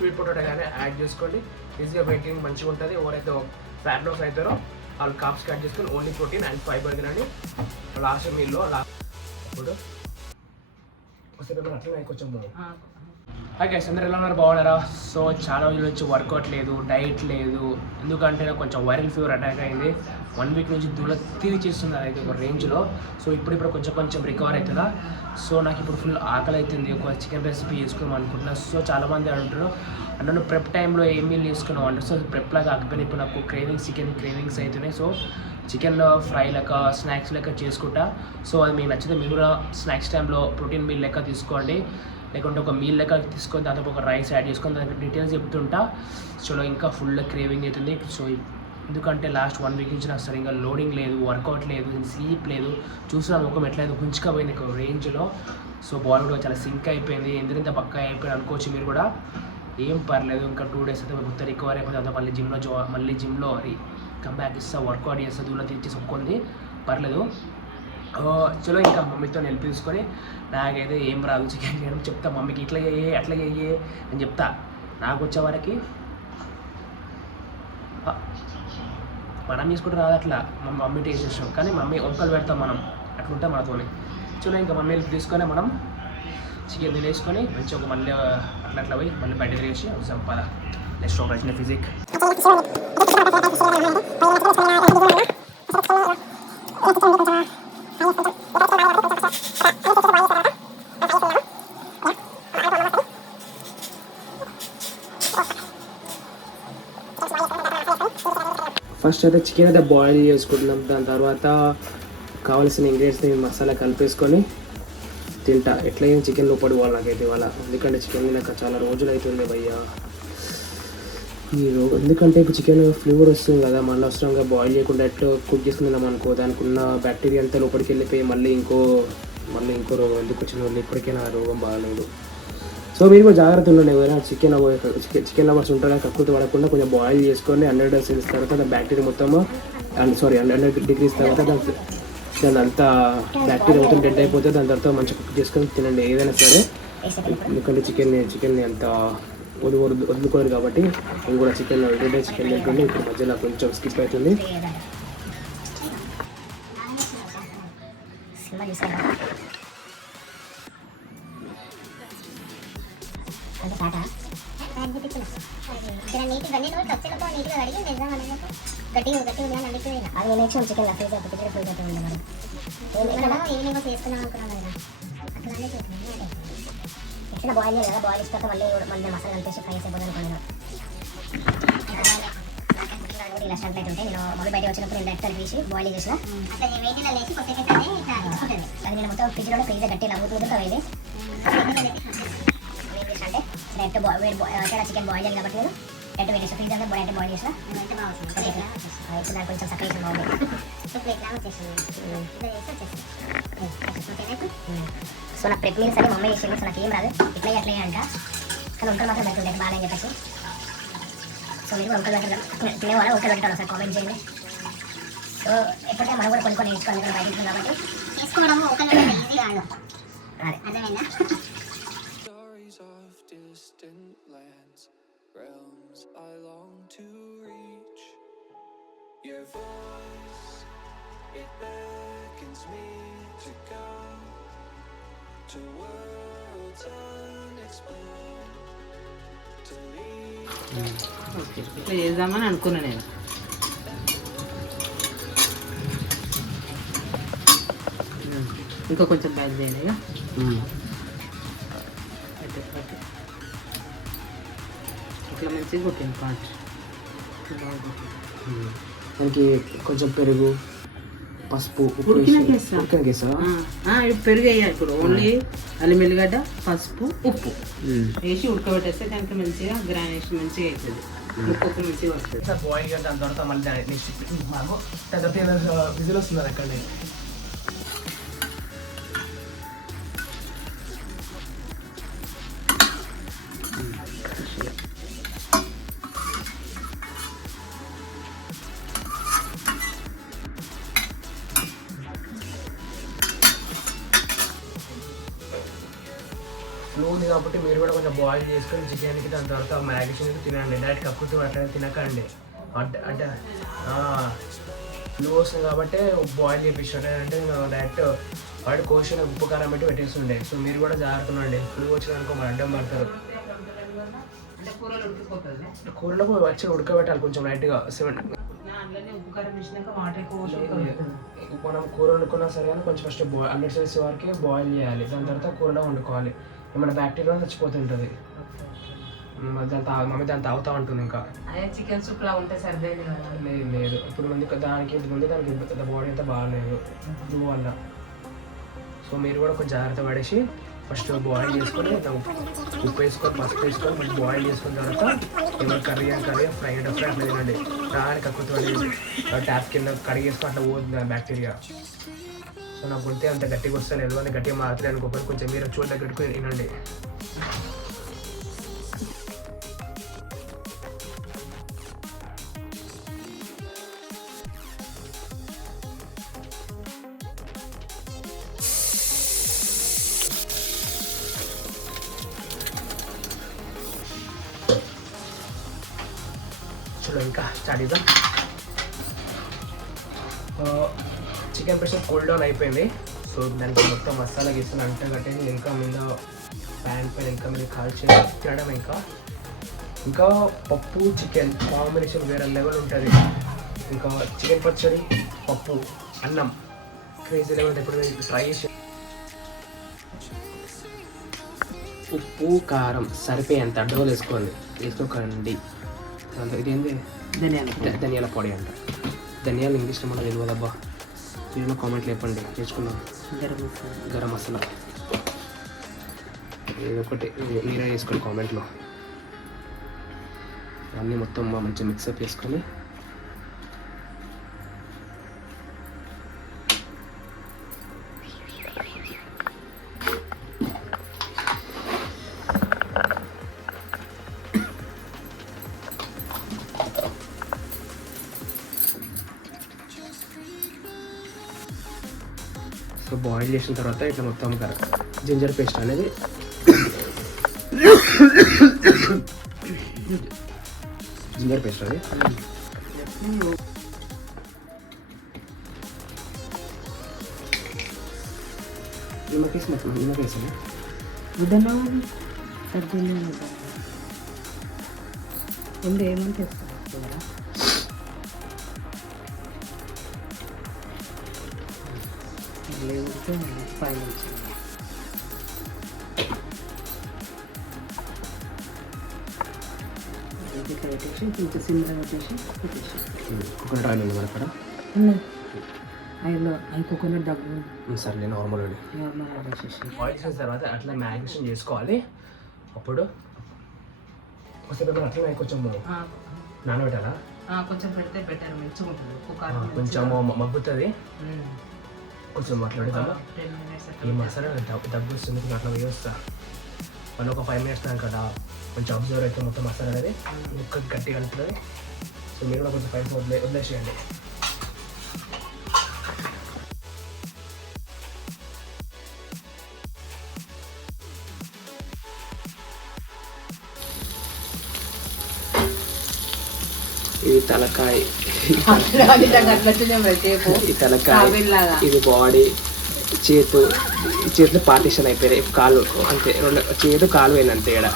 Sweet potato కానీ add చేసుకోండి. ఈజీగా వెయిట్ గెయిన్ మంచిగా ఉంటుంది. ఎవరైతే ఫ్యాట్ లాస్ అవుతారో వాళ్ళు కాప్స్ కట్ చేసుకొని ఓన్లీ ప్రోటీన్ అండ్ ఫైబర్ తినండి లాస్ట్ మీల్లో. ఇప్పుడు అట్లా కొంచెం ఓకే అందరూ ఎలా ఉన్నారు, బాగున్నారా? సో చాలా రోజుల నుంచి వర్కౌట్ లేదు, డైట్ లేదు. ఎందుకంటే నాకు కొంచెం వైరల్ ఫీవర్ అటాక్ అయింది. 1 వీక్ నుంచి దులతిని చేస్తుంది అదైతే ఒక రేంజ్లో. సో ఇప్పుడు కొంచెం రికవర్ అవుతుందా. సో నాకు ఇప్పుడు ఫుల్ ఆకలి అవుతుంది. ఒక చికెన్ రెసిపీ చేసుకుందాం అనుకుంటున్నా. సో చాలామంది అంటారు నన్ను ప్రెప్ టైంలో ఏం మీల్ చేసుకున్నాం అంటారు. సో ప్రెప్ లాగా ఆగిపోయినా ఇప్పుడు నాకు చికెన్ క్రేవింగ్స్ అవుతున్నాయి. సో చికెన్లో ఫ్రై లెక్క స్నాక్స్ లెక్క చేసుకుంటా. సో అది మీకు నచ్చితే మీరు కూడా స్నాక్స్ టైంలో ప్రోటీన్ మీల్ లెక్క తీసుకోండి, లేకుంటే ఒక మీల్ లెక్క తీసుకొని దాంతో ఒక రైస్ యాడ్ చేసుకొని దానికి డీటెయిల్స్ చెప్తుంటా. సో ఇంకా ఫుల్ క్రేవింగ్ అవుతుంది. సో ఎందుకంటే లాస్ట్ 1 వీక్ నుంచి నాకు సరిగ్గా లోడింగ్ లేదు, వర్కౌట్ లేదు, స్లీప్ లేదు. చూసిన ముఖం ఎట్లయితే గుంజుకపోయింది ఒక రేంజ్లో. సో బాడీ కూడా చాలా సింక్ అయిపోయింది. ఎందుకంత పక్కా అయిపోయింది అనుకోవచ్చు మీరు కూడా. ఏం పర్లేదు, ఇంకా 2 days అయితే మొత్తం రికవర్ అయిపోతుంది. అంతా మళ్ళీ జిమ్లో కంబ్యాక్ ఇస్తా, వర్కౌట్ చేస్తా, దూరం తీర్చేసి ఒక్కొంది పర్లేదు. చలో ఇంకా మమ్మీతో హెల్ప్ తీసుకొని నాకైతే ఏం రాదు చికెన్ చేయడం చెప్తా. మమ్మీకి ఇట్లా చెయ్యి అట్లా చెయ్యి అని చెప్తా. నాకు వచ్చేవరకు మనం తీసుకుంటే రాదు అట్లా. మమ్మీ టేస్ట్ చేస్తాం కానీ మమ్మీ ఒక్కలు పెడతాం మనం, అట్లుంటే మనతోనే. చలో ఇంకా మమ్మీ హెల్ప్ తీసుకొని మనం చికెన్ తినేసుకొని మంచిగా ఒక మళ్ళీ అట్లా పోయి మళ్ళీ బయట తిరిగేసి వస్తాం. పద నెక్స్ట్ స్ట్రాంగ్ వచ్చిన ఫిజిక్. ఫస్ట్ అయితే చికెన్ అయితే బాయిల్ చేసుకుంటున్నాం. దాని తర్వాత కావాల్సిన ఇంగ్రీడియంట్స్ని మసాలా కలిపేసుకొని తింటా. ఎట్లయినా చికెన్ లోపడి పోవాలి నాకైతే ఇవాళ. ఎందుకంటే చికెన్ తినక చాలా రోజులు అవుతుంది భయ్యా. ఎందుకంటే ఇప్పుడు చికెన్ ఫ్లేవర్ వస్తుంది కదా, మళ్ళీ అవసరంగా బాయిల్ చేయకుండా ఎట్లా కుక్ చేసుకుందాం అనుకో, దానికి ఉన్న బ్యాక్టీరియా అంతా లోపలికి వెళ్ళిపోయి మళ్ళీ ఇంకో రోగం ఎందుకు వచ్చిన ఇప్పటికే నా రోగం బాగాలేదు. సో మీరు కూడా జాగ్రత్త ఉండండి. ఎవరైనా చికెన్ లవర్స్ ఉంటారా, కక్కుతూ పడకుండా కొంచెం బాయిల్ చేసుకొని 100 degrees తర్వాత బ్యాక్టీరియా మొత్తము 100 degrees తర్వాత దాని అంతా బ్యాక్టీరియా మొత్తం డెడ్ అయిపోతే దాని తర్వాత మంచిగా కుక్ చేసుకొని తినండి ఏదైనా సరే. ఎందుకంటే చికెన్ని అంత వదులుకోరు కాబట్టి. నేను కూడా చికెన్ తింటుండే, ఇప్పుడు మధ్యలో కొంచెం స్కిప్ అవుతుంది. బాయిల్ కదా, బాయిల్ ఇస్తాక మళ్ళీ మసాలా కలిపేసి ఫ్రై అయిపోతుంది అనుకోండి. ఇలా స్టార్ట్ అవుతుంటే నేను మళ్ళీ బయట వచ్చినప్పుడు నేను డైరెక్ట్ తీసి బాయిల్ చేసిన అది నేను మొత్తం ఫ్రిడ్జ్లో ఫ్రీజ్ గట్టి నవ్వుతుంది అవి అంటే డైరెక్ట్ చికెన్ బాయిల్ చేయాలి కాబట్టి నేను డైరెక్ట్ పెట్టేసి ఫ్రీజ్ అంతా డైరెక్ట్ బాయిల్ చేసిన. ఇప్పుడు నాకు కొంచెం సక్కగా వేసిన బాగుంది. సో నాకు ప్రెప్ మీల్స్ అని మమ్మీ చేసింది. సో నాకు ఏం రాదు, ఇట్లా అట్లా అంట. కానీ వంటలు మాత్రం పెడుతుండే బాగా అని చెప్పేసి. సో మీరు కూడా వంటలు తినేవాళ్ళ వంటలు పెట్టాలి ఒకసారి కామెంట్ చేయండి. సో ఎప్పుడైతే మనం కూడా కొన్ని నేర్చుకోవాలి బయట ఉంటుంది కాబట్టి తీసుకోవడము ఒకళ్ళు ఈజీ కాదు. అర్థమైందా? ఓకే ఇట్లా చేద్దామని అనుకున్నా నేను. ఇంకా కొంచెం బ్యాక్ చేయండి. ఇట్లా మంచిగా కొట్టింది పాట్. దానికి కొంచెం పెరుగు, పసుపు, పెరుగు వేయాలి. ఇప్పుడు ఓన్లీ అల్లం ఎల్లిగడ్డ, పసుపు, ఉప్పు వేసి ఉడకబెట్టేస్తే దానికి మంచిగా గ్రానేషన్ మంచిగా అవుతుంది, ఉప్పు మంచిగా వస్తుంది. బాయిల్ చేసిన దాని తర్వాత మళ్ళీ దాని తర్వాత విజిల్ వస్తుంది అక్కడ. స్లో ఉంది కాబట్టి మీరు కూడా కొంచెం బాయిల్ చేసుకొని చికెన్కి దాని తర్వాత మ్యారినేషన్ తినండి. డైరెక్ట్ కక్కుతూ అట్లా తినకండి. అంటే స్లో వస్తుంది కాబట్టి బాయిల్ చేపించాడు అంటే డైరెక్ట్ వాడి కోసిన ఉప్పు కారం పెట్టి పెట్టేస్తుండే. సో మీరు కూడా జాగ్రత్తగా ఉండండి. ఫ్లూ వచ్చిందనుకో మన అడ్డం పడతారు. కూరలో వచ్చి ఉడకబెట్టాలి కొంచెం లైట్గా 7. మనం కూర వండుకున్నా సరే కానీ కొంచెం ఫస్ట్ 100 వరకే బాయిల్ చేయాలి. దాని తర్వాత కూరలో వండుకోవాలి. ఏమైనా బ్యాక్టీరియా చచ్చిపోతుంటుంది. మమ్మీ దాన్ని తాగుతూ ఉంటుంది. ఇంకా చికెన్ సూప్ లా ఉంటే సరిపోయింది కదా. లేదు ఇప్పుడు దానికి బాడీ అంతా బాగాలేదు ఫ్లూ వల్ల. సో మీరు కూడా కొంచెం జాగ్రత్త పడేసి ఫస్ట్ బాయిల్ చేసుకొని ఉప్పు వేసుకొని పసుపు వేసుకొని ఫస్ట్ బాయిల్ చేసుకున్న తర్వాత ఏమైనా కర్రీ ఫ్రై అట్లా తినండి. రాని కక్కుతూ ట్యాప్ కింద కడిగేసుకొని అట్లా పోతుంది బ్యాక్టీరియా. సో నాకు గుంటే అంత గట్టిగా వస్తాను ఎందుకంటే గట్టిగా మారుతుంది అనుకోకపోతే కొంచెం మీరు చూడ పెట్టుకుని తినండి. చూడండి ఇంకా స్టార్ట్ చేద్దాం. చికెన్ ప్రెషర్ కూల్ డౌన్ అయిపోయింది. సో దానికి మొత్తం మసాలా గీస్తున్న అంట కట్టేసి ఇంకా మీద ప్యాన్ పైన ఇంకా మీద కాల్చి తినడం. ఇంకా పప్పు చికెన్ కాంబినేషన్ వేరే లెవెల్ ఉంటుంది. ఇంకా చికెన్ పచ్చడి పప్పు అన్నం క్రేజీ లెవెల్. ఇప్పుడు ట్రై చేసి ఉప్పు కారం సరిపోయేంత డోలు వేసుకోకండి. ఇదేంటి ధనియాల పొడి అంట. ధనియాలు ఇంగ్లీష్లో మన తెలియదబ్బా. మీరు కామెంట్లు చెప్పండి నేర్చుకున్నాం. గరం మసాలా ఏదో ఒకటి మీరే వేసుకోండి కామెంట్లో. అన్నీ మొత్తం మంచిగా మిక్సప్ చేసుకొని సో బాయిల్ చేసిన తర్వాత ఇట్లా మొత్తం జింజర్ పేస్ట్ అనేది జింజర్ పేస్ట్ అది నిమ్మకేసి ముందు ఏమంటే పెట్టేసి ఇంత సిమ్లో పెట్టేసి కోకోనట్ ఆయిల్ ఉంది అక్కడ. ఆయిల్లో కోకోనట్ దగ్గర సరే నార్మల్ ఆయిల్ చేసిన తర్వాత అట్లా మ్యారినేషన్ చేసుకోవాలి. అప్పుడు అట్లా కొంచెం నానబెట్టాలా? కొంచెం పెడితే బెటర్, మంచిగా ఉంటుంది. కొంచెం మగ్గుతుంది. కొంచెం మాట్లాడతాము. ఈ మసాలా దగ్గు వస్తుంది అట్లా వేస్తా. మళ్ళీ ఒక 5 minutes కదా కొంచెం అబ్జర్వ్ అయితే మొత్తం మసాలా అనేది ముక్క గట్టిగా కలుపుతుంది. సో మీరు కూడా కొంచెం 5 minutes వదిలేసేయండి. ఇది తలకాయ, ఈ తలకాయ, ఇది బాడీ, చేతులు పార్టీషన్ అయిపోయాయి. కాలు అంతే, 2 చేతు కాలు అయిన అంతే. ఇక్కడ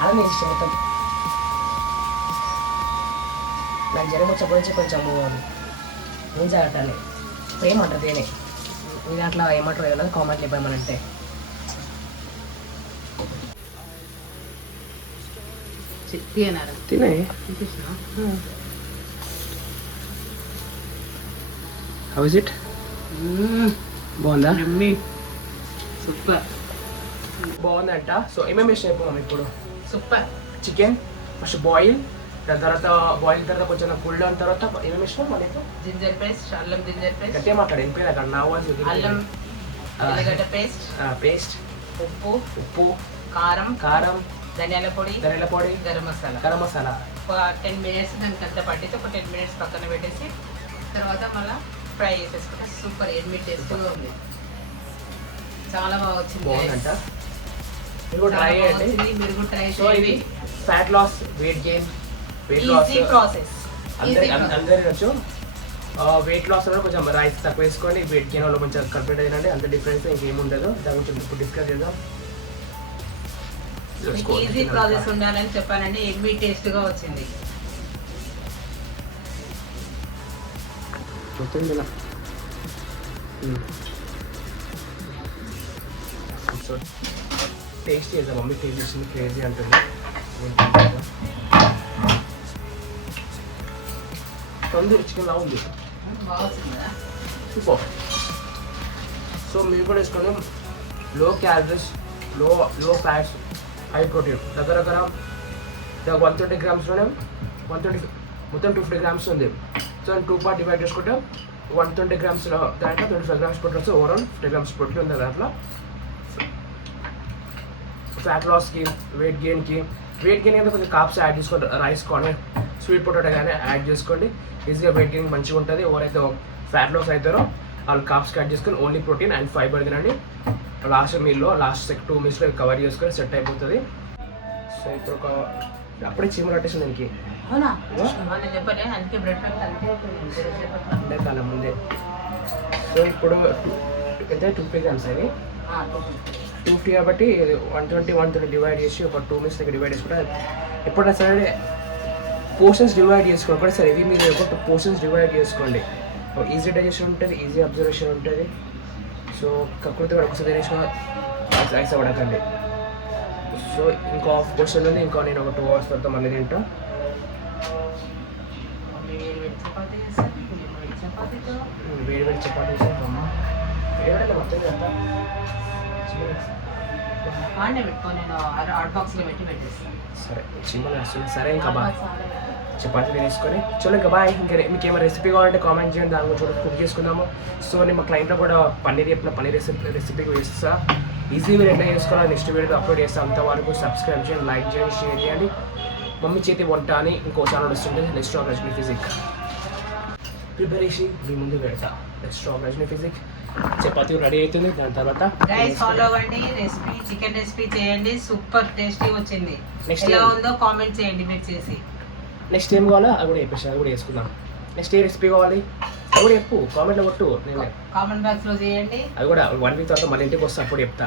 అలా నేను ఇష్టం మొత్తం నాకు జ్వరం వచ్చినప్పటి నుంచి కొంచెం ఏం జరగటాలి ఏమంటారు దేనే మీ దాంట్లో ఏమంటారు కదా కామెంట్లు ఇవ్వమనంటే తినే హౌ ఇస్ ఇట్ బాగుందా సూపర్ బాగుందంట. సో ఏమేమి వేసిన అయిపోయాం ఇప్పుడు సూపర్. చికెన్ ఫస్ట్ బాయిల్, దాని తర్వాత బాయిల్ తర్వాత కొంచెం పుల్ దాని తర్వాత ఏమేమి వేసినాం మళ్ళీ జింజర్ పేస్ట్, అల్లం జింజర్ పేస్ట్, గట్టిగా మాట్లాడు ఎంపీ అక్కడ నా వాయిస్ అల్లం ఎల్లిగడ్డ పేస్ట్, పేస్ట్, ఉప్పు, ఉప్పు, కారం, కారం, ధనియాల పొడి, ధనియాల పొడి, గరం మసాలా. గరం మసాలా. ఒక 10 minutes దానికి అంతా పట్టించి ఒక 10 minutes పక్కన పెట్టేసి తర్వాత మళ్ళీ ఫ్రై చేసేసుకుంటే సూపర్ ఎనిమిది టేస్ట్గా ఉంది. చాలా బాగా వచ్చింది. బాగుందంట. మీరు కూడా ట్రై చేయండి. మీరు కూడా ట్రై సో ఇది చేయండి. Fat loss, weight gain, weight loss easy process. అందరి వచ్చు. వెయిట్ లాస్ లో కొంచెం రైస్ తక్కువ వేసుకోండి, వెయిట్ గెయిన్ వల్ల కొంచెం కంప్లీట్ అయినండి. అంత డిఫరెన్స్ ఇంకేం ఉండదు. దాని గురించి ఇప్పుడు డిస్కస్ చేద్దాం. ఈజీ ప్రాసెస్ ఉండాలని చెప్పానండి. ఎనిమిది టేస్ట్గా వచ్చింది. సో టేస్ట్ చేద్దాం. మమ్మీ టేస్ట్ చేసింది క్రేజీ అంటుంది. తొందర చికెన్ లా ఉంది. బాగా వచ్చింది కదా. సూపర్. సో మీరు కూడా వేసుకోండి. లో క్యాలరీస్, లో ఫ్యాట్స్, హై ప్రోటీన్. దగ్గర 130 గ్రామ్స్లోనే 130 మొత్తం 250 గ్రామ్స్ ఉంది. సో 2 పార్ట్ డివైడ్ చేసుకుంటే 120 గ్రామ్స్లో దాంట్లో 25 గ్రామ్స్ ప్రోటీన్ వస్తుంది. ఓవరాల్ 50 గ్రామ్స్ ప్రోటీన్ ఉంది దాంట్లో. ఫ్యాట్ లాస్కి, వెయిట్ గెయిన్కి అయితే కొంచెం కాప్స్ యాడ్ చేసుకోండి. రైస్ కానీ స్వీట్ పొటాటో కానీ యాడ్ చేసుకోండి. ఈజీగా వెయిట్ గెయిన్ మంచిగా ఉంటుంది. ఎవరైతే ఫ్యాట్ లాస్ అవుతారో వాళ్ళు కాప్స్ యాడ్ చేసుకొని ఓన్లీ ప్రోటీన్ అండ్ ఫైబర్ తినండి. లాస్ట్ మీల్లో లాస్ట్ 2 minutesలో కవర్ చేసుకొని సెట్ అయిపోతుంది. సో ఇప్పుడు అప్పుడే చీమలు కట్టేసింది దీనికి అవునా నేను చెప్పలే. అందుకే బ్రెడ్ ప్యాక్ అంటే కాలం ముందే. సో ఇప్పుడు అయితే 250 గ్రామ్స్ అవి 250 కాబట్టి 120 డివైడ్ చేసి ఒక 2 minutes దగ్గర డివైడ్ చేసుకుంటే ఎప్పుడైనా సరే పోర్షన్స్ డివైడ్ చేసుకోండి. కూడా సరే ఇవి మీరు ఒక పోర్షన్స్ డివైడ్ చేసుకోండి. ఈజీ డైజెషన్ ఉంటుంది, ఈజీ అబ్జర్వేషన్ ఉంటుంది. సో కకృతి కూడా ఒకసారి తినేసిన ఐస్ అవ్వడకండి. సో ఇంకో హాఫ్ పోర్షన్ ఉంది. ఇంకో నేను ఒక 2 hours తర్వాత మళ్ళీ తింటా. వేడి చపాతీ పెట్టుకొని నేను హాట్ బాక్స్లో పెట్టి పెట్టేస్తాను. సరే చిమ్మలు వస్తుంది. సరే ఇంకా చపాతీ తినేసుకొని చలో ఇంకా బాయ్. ఇంకా మీకు ఏమైనా రెసిపీ కావాలంటే కామెంట్ చేయండి. దాని గురించి కూడా కుక్ చేసుకుందాము. సో నేను మా క్లయింట్లో కూడా పన్నీర్ రెసిపీ వేస్తా. ఈజీ మీరు ఎట్లా చేసుకోవాలో నెక్స్ట్ వీడియో అప్లోడ్ చేస్తాను. అంతవరకు సబ్స్క్రైబ్ చేయండి, లైక్ చేయండి, షేర్ చేయండి. మమ్మీ చేతి వంట అని ఇంకో ఛానల్ వస్తుంది. Let's talk Rajini physique preparation మీ ముందు పెడతా. Let's talk Rajini physique. Chapati ready అవుతుంది. దాని తర్వాత గైస్ ఫాలో అవ్వండి. రెసిపీ చికెన్ రెసిపీ చేయండి. సూపర్ టేస్టీ వచ్చింది. Next ఎలా time. ఉందో కామెంట్ చేయండి మీరు చేసి. నెక్స్ట్ ఏం కావాలో అది కూడా చెప్పేసి అది కూడా వేసుకుందాం. నెక్స్ట్ ఏ రెసిపీ కావాలి అది కూడా చెప్పు, కామెంట్లో కొట్టు. నేను కామెంట్ బాక్స్ లో చేయండి. అది కూడా 1 week తర్వాత మళ్ళీ ఇంటికి వస్తా అప్పుడు చెప్తా.